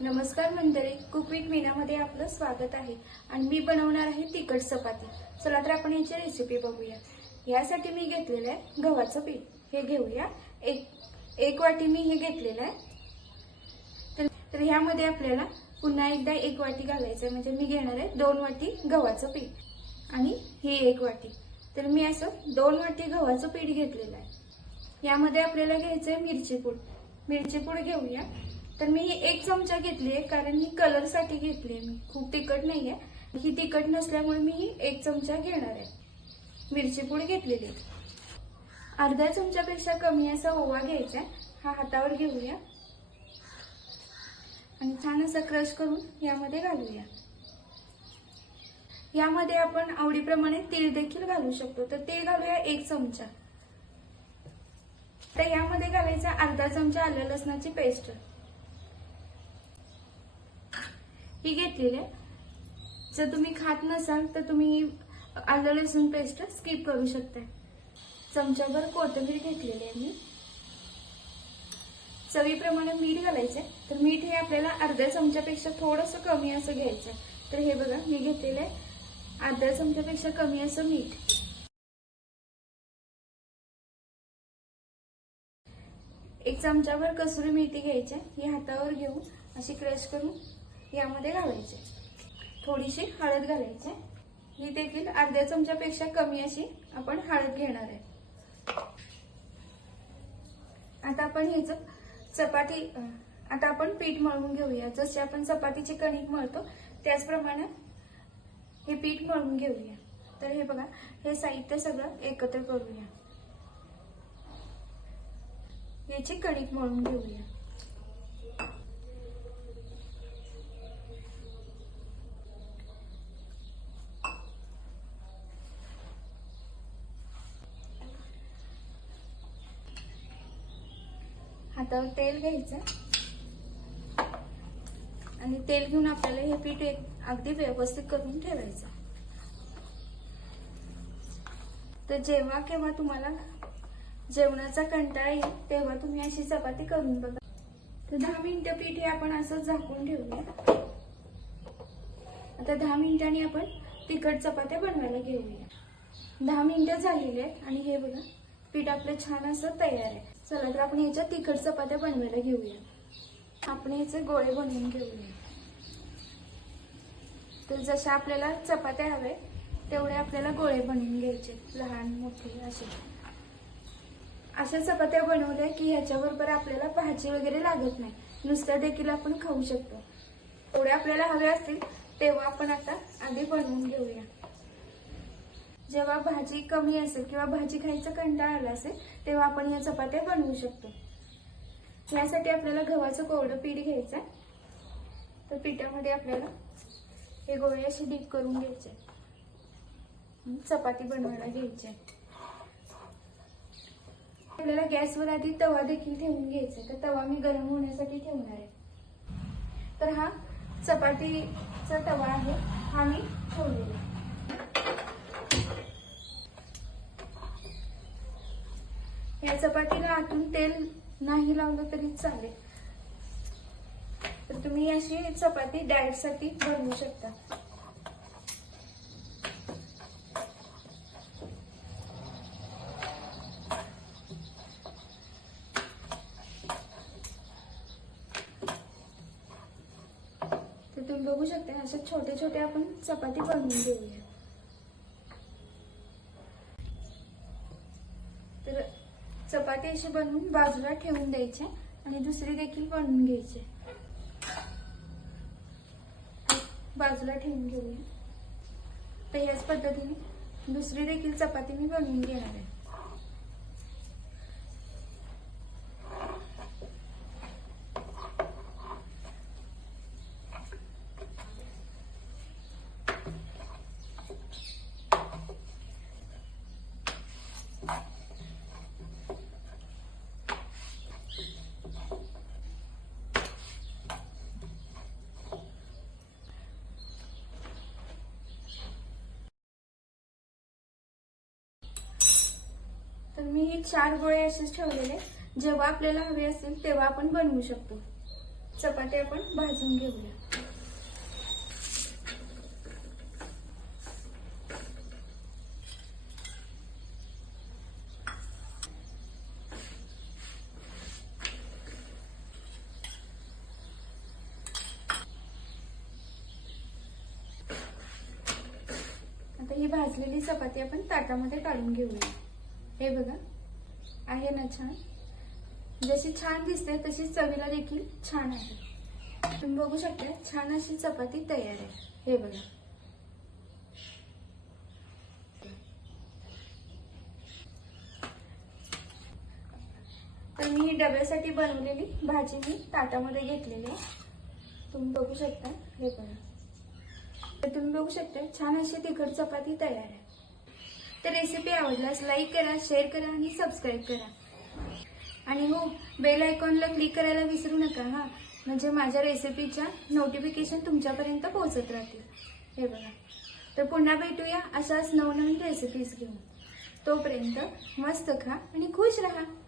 नमस्कार मंडळी कुकविक मीनामध्ये आपलं स्वागत आहे. आणि मी बनवणार आहे तिखट चपाती. चला तर आपण याची रेसिपी बघूया. यासाठी मी घेतलेलं आहे गव्हाचं पीठ. हे घेऊया. एक एक वाटी मी हे घेतलेलं आहे. तर तर ह्यामध्ये आपल्याला पुन्हा एकदा एक वाटी घालायचं आहे. म्हणजे मी घेणार आहे दोन वाटी गव्हाचं पीठ. आणि ही एक वाटी. तर मी असं दोन वाटी गव्हाचं पीठ घेतलेलं आहे. यामध्ये आपल्याला घ्यायचं आहे मिरची पूड. मिरची पूड घेऊया. तर मी ही एक चमचा घेतली आहे कारण ही कलरसाठी घेतली आहे मी. खूप तिखट नाही आहे ही तिखट नसल्यामुळे मी ही एक चमचा घेणार आहे. मिरची पूड घेतलेली आहे. अर्ध्या चमच्यापेक्षा कमी असा ओवा घ्यायचा आहे. हा हातावर घेऊया. आणि छान असा क्रश करून यामध्ये घालूया. यामध्ये आपण आवडीप्रमाणे तीळ देखील घालू शकतो. तर तीळ घालूया एक चमचा. तर यामध्ये घालायचा अर्धा चमचा आलं लसणाची पेस्ट. ही घेतलेली आहे. जर तुम्ही खात नसाल तर तुम्ही आलं लसूण पेस्ट स्किप करू शकता चमचाभर कोथिंबीर घेतलेली आहे मी. चवीप्रमाणे मीठ घालायचं आहे तर मीठ हे आपल्याला अर्ध्या चमच्यापेक्षा थोडंसं कमी असं घ्यायचं तर हे बघा मी घेतलेलं आहे. अर्ध्या चमच्यापेक्षा कमी असं मीठ. एक चमच्यावर कसुरी मेथी घ्यायची ही हातावर घेऊन अशी क्रश करून यामध्ये घालायचे. थोडीशी हळद घालायची. ही देखील अर्ध्या चमच्यापेक्षा कमी अशी आपण हळद घेणार आहे. आता आपण ह्याच चपाती आता आपण पीठ मळून घेऊया. जसे आपण चपातीचे कणिक मळतो त्याचप्रमाणे हे पीठ मळून घेऊया. तर हे बघा हे साहित्य सगळं एकत्र करूया. याचे कणिक मळून घेऊया. हातावर तेल घ्यायचं. आणि तेल घेऊन आपल्याला हे पीठ एक अगदी व्यवस्थित करून ठेवायचं. तर जेव्हा केव्हा तुम्हाला जेवणाचा कंटाळा येईल तेव्हा तुम्ही अशी चपाती करून बघा. तर दहा मिनिटं पीठ हे आपण असं झाकून ठेवूया. आता दहा मिनिटांनी आपण तिखट चपात्या बनवायला घेऊया. दहा मिनिटं झालेली आहेत आणि हे बघा. पीठ आपलं छान असं तयार आहे. चला तर आपण ह्याच्या तिखट चपात्या बनवायला घेऊया. आपण ह्याचे गोळे बनवून घेऊया. तर जशा आपल्याला चपात्या हवे तेवढे आपल्याला गोळे बनवून घ्यायचे लहान मोठे असे. अशा चपात्या बनवल्या की ह्याच्याबरोबर आपल्याला भाजी वगैरे लागत नाही. नुसत्या देखील आपण खाऊ शकतो. थोडे आपल्याला हवे असतील तेव्हा आपण आता आधी बनवून घेऊया. जेव्हा भाजी कमी असेल किंवा भाजी खायचा कंटाळा आला असेल तेव्हा आपण या चपात्या बनवू शकतो यासाठी आपल्याला गव्हाचं कोरडं पीठ घ्यायचं आहे. तर पिठामध्ये आपल्याला हे गोळे असे डीप करून घ्यायचे चपाती बनवायला घ्यायची आहे. आपल्याला गॅसवर आधी तवा देखील ठेवून घ्यायचा आहे. तर तवा मी गरम होण्यासाठी ठेवणार आहे तर हा चपातीचा तवा आहे हा मी ठेवलेला या चपातीला आतून तेल नाही लावलं तरी चालेल. तर तुम्ही अशी चपाती डाएटसाठी बनवू शकता. तर तुम्ही बघू शकता अशा छोटे छोटे आपण चपाती बनवून घेऊया तर चपाती अशी बनवून बाजूला ठेवून द्यायचे आणि दुसरी देखील बनवून घ्यायची. बाजूला ठेवून घेऊया. तर ह्याच पद्धतीने दुसरी देखील चपाती मी बनवून घेणार आहे. मी हे चार गोळे असेच ठेवलेले. जेव्हा आपल्याला हवे असेल तेव्हा आपण बनवू शकतो. चपाती आपण भाजून घेऊया. आता ही भाजलेली चपाती आपण ताटामध्ये काढून घेऊया. हे बघा आहे ना छान. जशी छान दिसते तशी चवीला देखील छान आहे. तुम्ही बघू शकता छान अशी चपाती तयार आहे. हे बघा. तर मी ही डब्यासाठी बनवलेली भाजी मी ताटामध्ये घेतलेली आहे. तुम्ही बघू शकता हे बघा. तर तुम्ही बघू शकता छान अशी तिखट चपाती तयार आहे. तर रेसिपी आवडल्यास लाईक करा शेअर करा आणि सबस्क्राईब करा. आणि हो बेल आयकॉनला क्लिक करायला विसरू नका हां. म्हणजे माझ्या रेसिपीच्या नोटिफिकेशन तुमच्यापर्यंत पोहोचत राहतील. हे बघा. तर पुन्हा भेटूया अशाच नवनवीन रेसिपीज घेऊन. तोपर्यंत मस्त खा आणि खुश राहा.